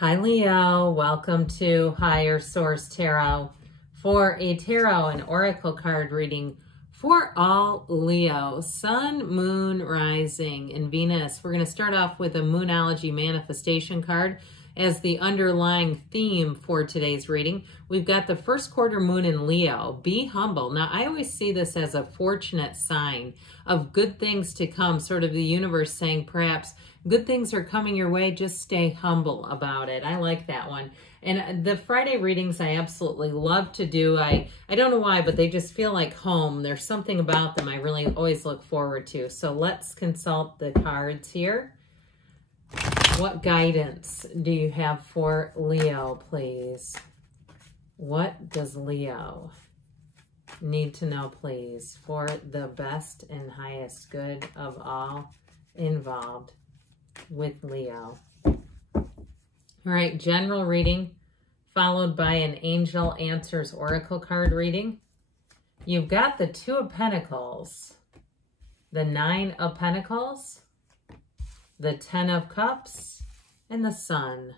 Hi Leo, welcome to Higher Source Tarot for a tarot and oracle card reading for all Leo, Sun, Moon, Rising, and Venus. We're going to start off with a Moonology manifestation card as the underlying theme for today's reading. We've got the first quarter moon in Leo. Be humble. Now, I always see this as a fortunate sign of good things to come, sort of the universe saying perhaps good things are coming your way, just stay humble about it. I like that one. And the Friday readings I absolutely love to do. I don't know why, but they just feel like home. There's something about them I really always look forward to. So let's consult the cards here. What guidance do you have for Leo, please? What does Leo need to know, please, for the best and highest good of all involved with Leo? All right, general reading followed by an Angel Answers Oracle card reading. You've got the Two of Pentacles, the Nine of Pentacles, the Ten of Cups, and the Sun.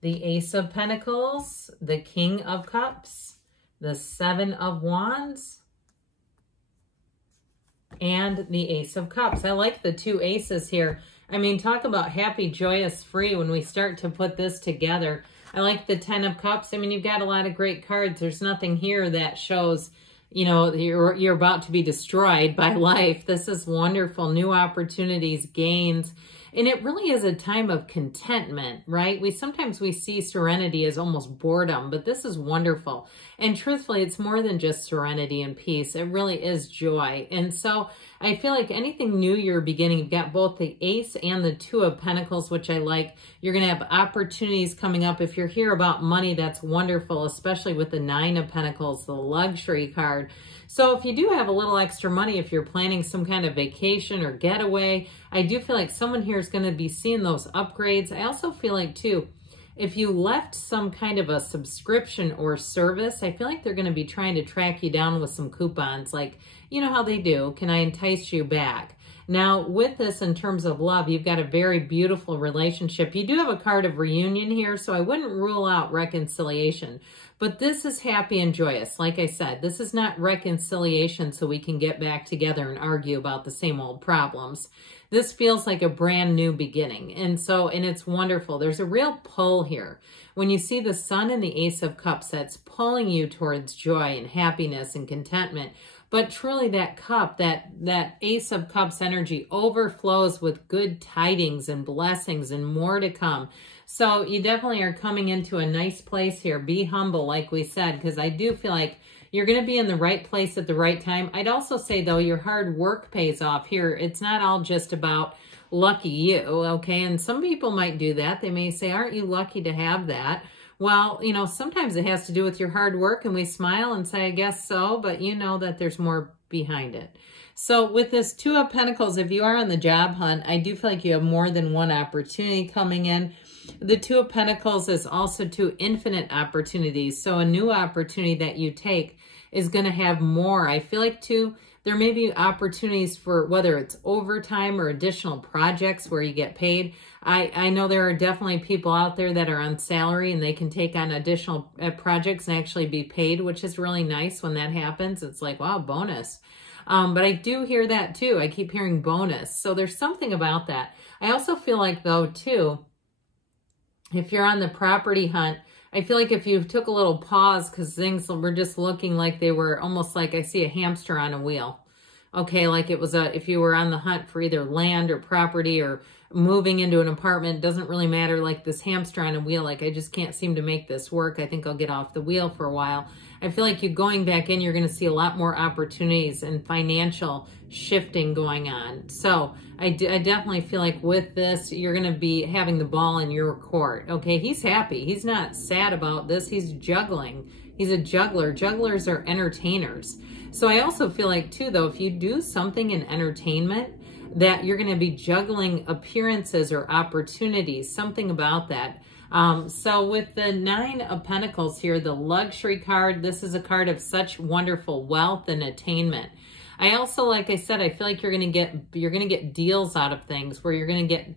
The Ace of Pentacles, the King of Cups, the Seven of Wands, and the Ace of Cups. I like the two aces here. I mean, talk about happy, joyous, free when we start to put this together. I like the Ten of Cups. I mean, you've got a lot of great cards. There's nothing here that shows, you know, you're about to be destroyed by life. This is wonderful. New opportunities, gains. And it really is a time of contentment, right? Sometimes we see serenity as almost boredom, but this is wonderful. And truthfully, it's more than just serenity and peace. It really is joy. And so I feel like anything new you're beginning, you've got both the Ace and the Two of Pentacles, which I like. You're going to have opportunities coming up. If you're here about money, that's wonderful, especially with the Nine of Pentacles, the luxury card. So if you do have a little extra money, if you're planning some kind of vacation or getaway, I do feel like someone here is going to be seeing those upgrades. I also feel like, too, if you left some kind of a subscription or service, I feel like they're going to be trying to track you down with some coupons. Like, you know how they do. Can I entice you back? Now, with this in terms of love, you've got a very beautiful relationship. You do have a card of reunion here, so I wouldn't rule out reconciliation. But this is happy and joyous. Like I said, this is not reconciliation so we can get back together and argue about the same old problems. This feels like a brand new beginning. And it's wonderful. There's a real pull here. When you see the Sun and the Ace of Cups, that's pulling you towards joy and happiness and contentment. But truly that cup, that Ace of Cups energy overflows with good tidings and blessings and more to come. So you definitely are coming into a nice place here. Be humble, like we said, because I do feel like you're going to be in the right place at the right time. I'd also say, though, your hard work pays off here. It's not all just about lucky you, okay? And some people might do that. They may say, aren't you lucky to have that? Well, you know, sometimes it has to do with your hard work, and we smile and say, I guess so, but you know that there's more behind it. So with this Two of Pentacles, if you are on the job hunt, I do feel like you have more than one opportunity coming in. The Two of Pentacles is also two infinite opportunities. So a new opportunity that you take is going to have more. I feel like, too, there may be opportunities for whether it's overtime or additional projects where you get paid. I know there are definitely people out there that are on salary and they can take on additional projects and actually be paid, which is really nice when that happens. It's like, wow, bonus. But I do hear that, too. I keep hearing bonus. So there's something about that. I also feel like, though, too, if you're on the property hunt, I feel like if you took a little pause because things were just looking like they were almost like I see a hamster on a wheel. Okay, like it was if you were on the hunt for either land or property or moving into an apartment, doesn't really matter, like this hamster on a wheel, like I just can't seem to make this work. I think I'll get off the wheel for a while. I feel like you're going back in, you're going to see a lot more opportunities and financial shifting going on. So I definitely feel like with this, you're going to be having the ball in your court. Okay, he's happy. He's not sad about this. He's juggling. He's a juggler. Jugglers are entertainers. So I also feel like, too, though, if you do something in entertainment, that you're going to be juggling appearances or opportunities, something about that. So with the Nine of Pentacles here, the luxury card, this is a card of such wonderful wealth and attainment. I also, like I said, I feel like you're going to get deals out of things where you're going to get,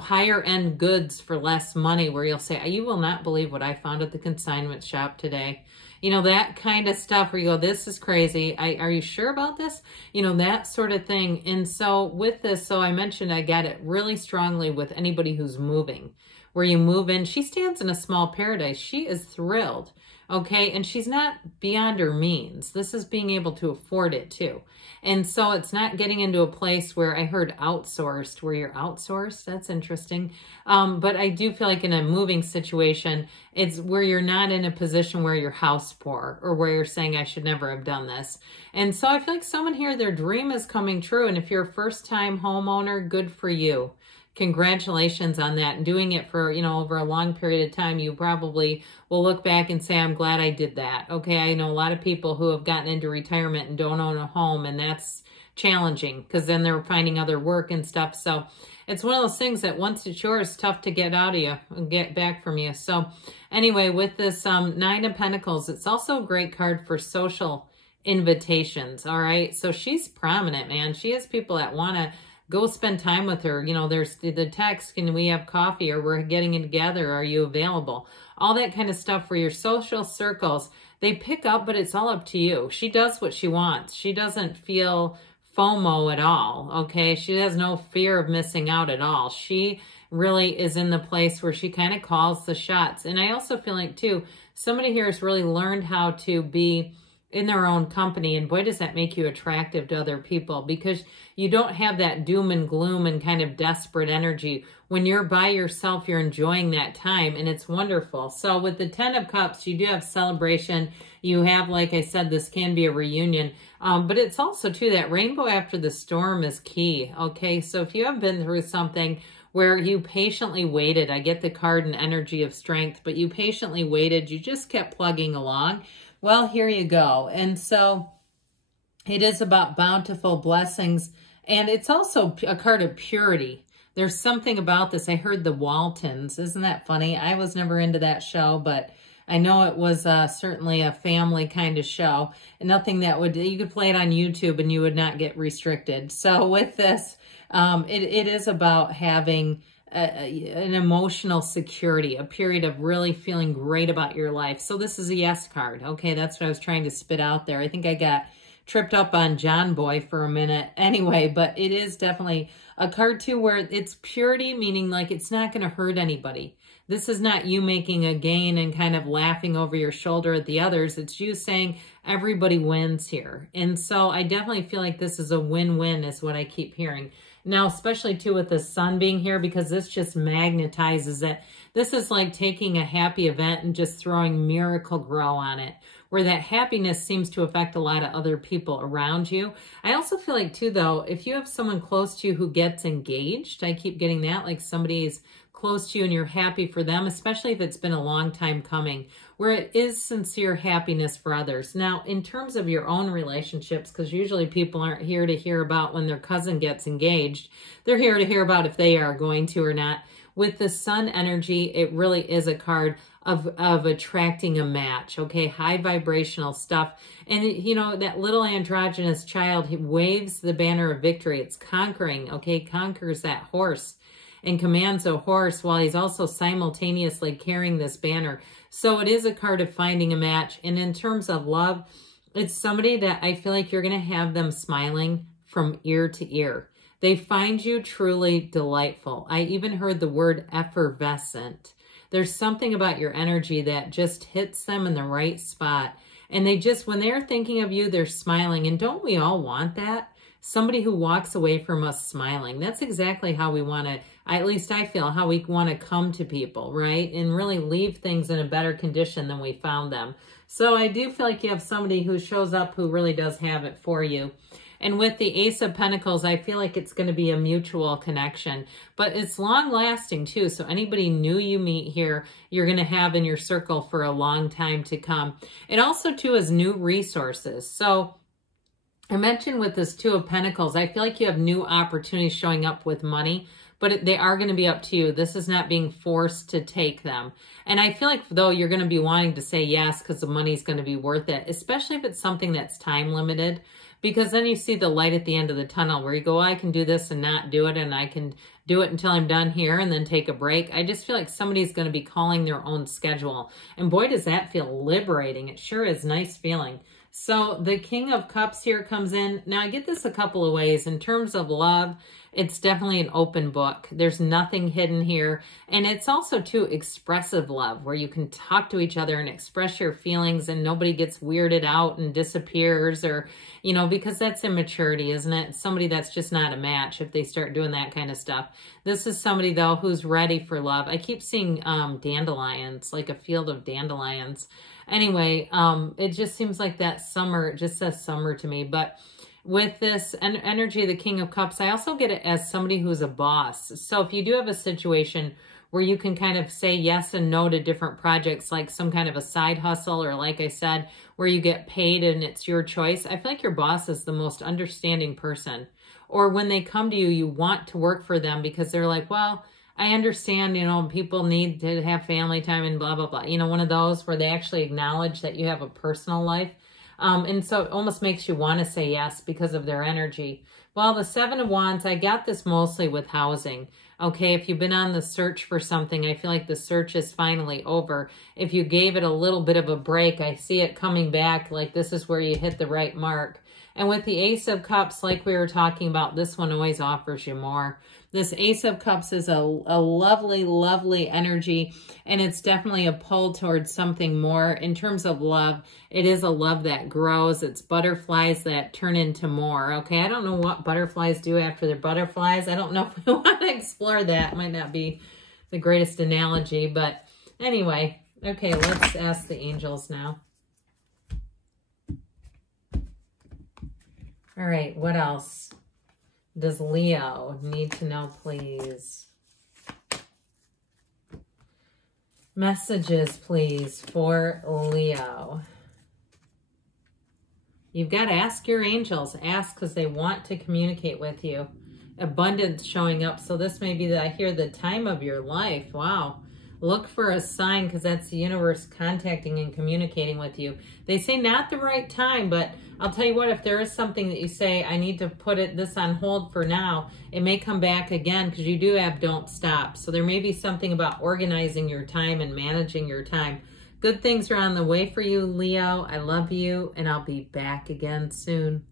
higher end goods for less money, where you'll say, you will not believe what I found at the consignment shop today. That kind of stuff where you go, this is crazy. Are you sure about this? That sort of thing. And so with this, I mentioned I got it really strongly with anybody who's moving, where you move in. She stands in a small paradise. She is thrilled. Okay. And she's not beyond her means. This is being able to afford it too. And so it's not getting into a place where I heard outsourced, where you're outsourced. That's interesting. But I do feel like in a moving situation, it's where you're not in a position where you're house poor or where you're saying, I should never have done this. And so I feel like someone here, their dream is coming true. And if you're a first time homeowner, good for you. Congratulations on that. And doing it for, over a long period of time, you probably will look back and say, I'm glad I did that. Okay. I know a lot of people who have gotten into retirement and don't own a home, and that's challenging because then they're finding other work and stuff. So it's one of those things that once it's yours, it's tough to get out of you and get back from you. So anyway, with this Nine of Pentacles, it's also a great card for social invitations. All right. So she's prominent, man. She has people that want to go spend time with her. There's the text, can we have coffee, or we're getting it together, are you available? All that kind of stuff for your social circles. They pick up, but it's all up to you. She does what she wants. She doesn't feel FOMO at all, okay? She has no fear of missing out at all. She really is in the place where she kind of calls the shots. And I also feel like, too, somebody here has really learned how to be in their own company. And boy, does that make you attractive to other people, because you don't have that doom and gloom and kind of desperate energy. When you're by yourself, you're enjoying that time, and it's wonderful. So with the 10 of Cups, you do have celebration. You have, like I said, this can be a reunion. But it's also, too, that rainbow after the storm is key. Okay, so if you have been through something where you patiently waited, I get the card and energy of strength, but you patiently waited, you just kept plugging along. Well, here you go. And so it is about bountiful blessings. And it's also a card of purity. There's something about this. I heard the Waltons. Isn't that funny? I was never into that show, but I know it was certainly a family kind of show. And nothing that would, you could play it on YouTube and you would not get restricted. So with this, it is about having an emotional security, a period of really feeling great about your life. So this is a yes card. Okay, that's what I was trying to spit out there. I think I got tripped up on John Boy for a minute anyway, but it is definitely a card too where it's purity, meaning like it's not going to hurt anybody. This is not you making a gain and kind of laughing over your shoulder at the others. It's you saying everybody wins here. And so I definitely feel like this is a win-win is what I keep hearing. Now, especially too with the sun being here, because this just magnetizes it. This is like taking a happy event and just throwing Miracle-Gro on it, where that happiness seems to affect a lot of other people around you. I also feel like too, though, if you have someone close to you who gets engaged, I keep getting that, like somebody's close to you and you're happy for them, especially if it's been a long time coming, where it is sincere happiness for others. Now, in terms of your own relationships, because usually people aren't here to hear about when their cousin gets engaged. They're here to hear about if they are going to or not. With the sun energy, it really is a card of attracting a match, okay? High vibrational stuff. And, that little androgynous child, he waves the banner of victory. It's conquering, okay? Conquers that horse and commands a horse while he's also simultaneously carrying this banner. So it is a card of finding a match. And in terms of love, it's somebody that I feel like you're going to have them smiling from ear to ear. They find you truly delightful. I even heard the word effervescent. There's something about your energy that just hits them in the right spot. And they just, when they're thinking of you, they're smiling. And don't we all want that? Somebody who walks away from us smiling. That's exactly how we want to, at least I feel, how we want to come to people, right? And really leave things in a better condition than we found them. So I do feel like you have somebody who shows up who really does have it for you. And with the Ace of Pentacles, I feel like it's going to be a mutual connection. But it's long-lasting, too. So anybody new you meet here, you're going to have in your circle for a long time to come. It also, too, is new resources. So I mentioned with this Two of Pentacles, I feel like you have new opportunities showing up with money, but they are going to be up to you. This is not being forced to take them. And I feel like, though, you're going to be wanting to say yes because the money's going to be worth it, especially if it's something that's time limited. because then you see the light at the end of the tunnel where you go, I can do this and not do it, and I can do it until I'm done here and then take a break. I just feel like somebody's going to be calling their own schedule. And boy, does that feel liberating. It sure is nice feeling. So the King of Cups here comes in. Now I get this a couple of ways. In terms of love, it's definitely an open book. There's nothing hidden here. And it's also too expressive love where you can talk to each other and express your feelings and nobody gets weirded out and disappears or, you know, because that's immaturity, isn't it? Somebody that's just not a match if they start doing that kind of stuff. This is somebody though who's ready for love. I keep seeing dandelions, like a field of dandelions. Anyway, it just seems like that summer, it just says summer to me. But with this energy of the King of Cups, I also get it as somebody who's a boss. So if you do have a situation where you can kind of say yes and no to different projects, like some kind of a side hustle, or like I said, where you get paid and it's your choice, I feel like your boss is the most understanding person. Or when they come to you, you want to work for them because they're like, well, I understand, you know, people need to have family time and blah, blah, blah. You know, one of those where they actually acknowledge that you have a personal life. And so it almost makes you want to say yes because of their energy. Well, the Seven of Wands, I got this mostly with housing. Okay, if you've been on the search for something, I feel like the search is finally over. If you gave it a little bit of a break, I see it coming back like this is where you hit the right mark. And with the Ace of Cups, like we were talking about, this one always offers you more. This Ace of Cups is a lovely, lovely energy, and it's definitely a pull towards something more. In terms of love, it is a love that grows. It's butterflies that turn into more, okay? I don't know what butterflies do after they're butterflies. I don't know if we want to explore that. It might not be the greatest analogy, but anyway. Okay, let's ask the angels now. All right, what else does Leo need to know, please? Messages, please, for Leo. You've got to ask your angels. Ask because they want to communicate with you. Abundance showing up. So this may be, I hear, the time of your life. Wow. Look for a sign because that's the universe contacting and communicating with you. They say not the right time, but I'll tell you what, if there is something that you say, I need to put this on hold for now, it may come back again because you do have don't stop. So there may be something about organizing your time and managing your time. Good things are on the way for you, Leo. I love you, and I'll be back again soon.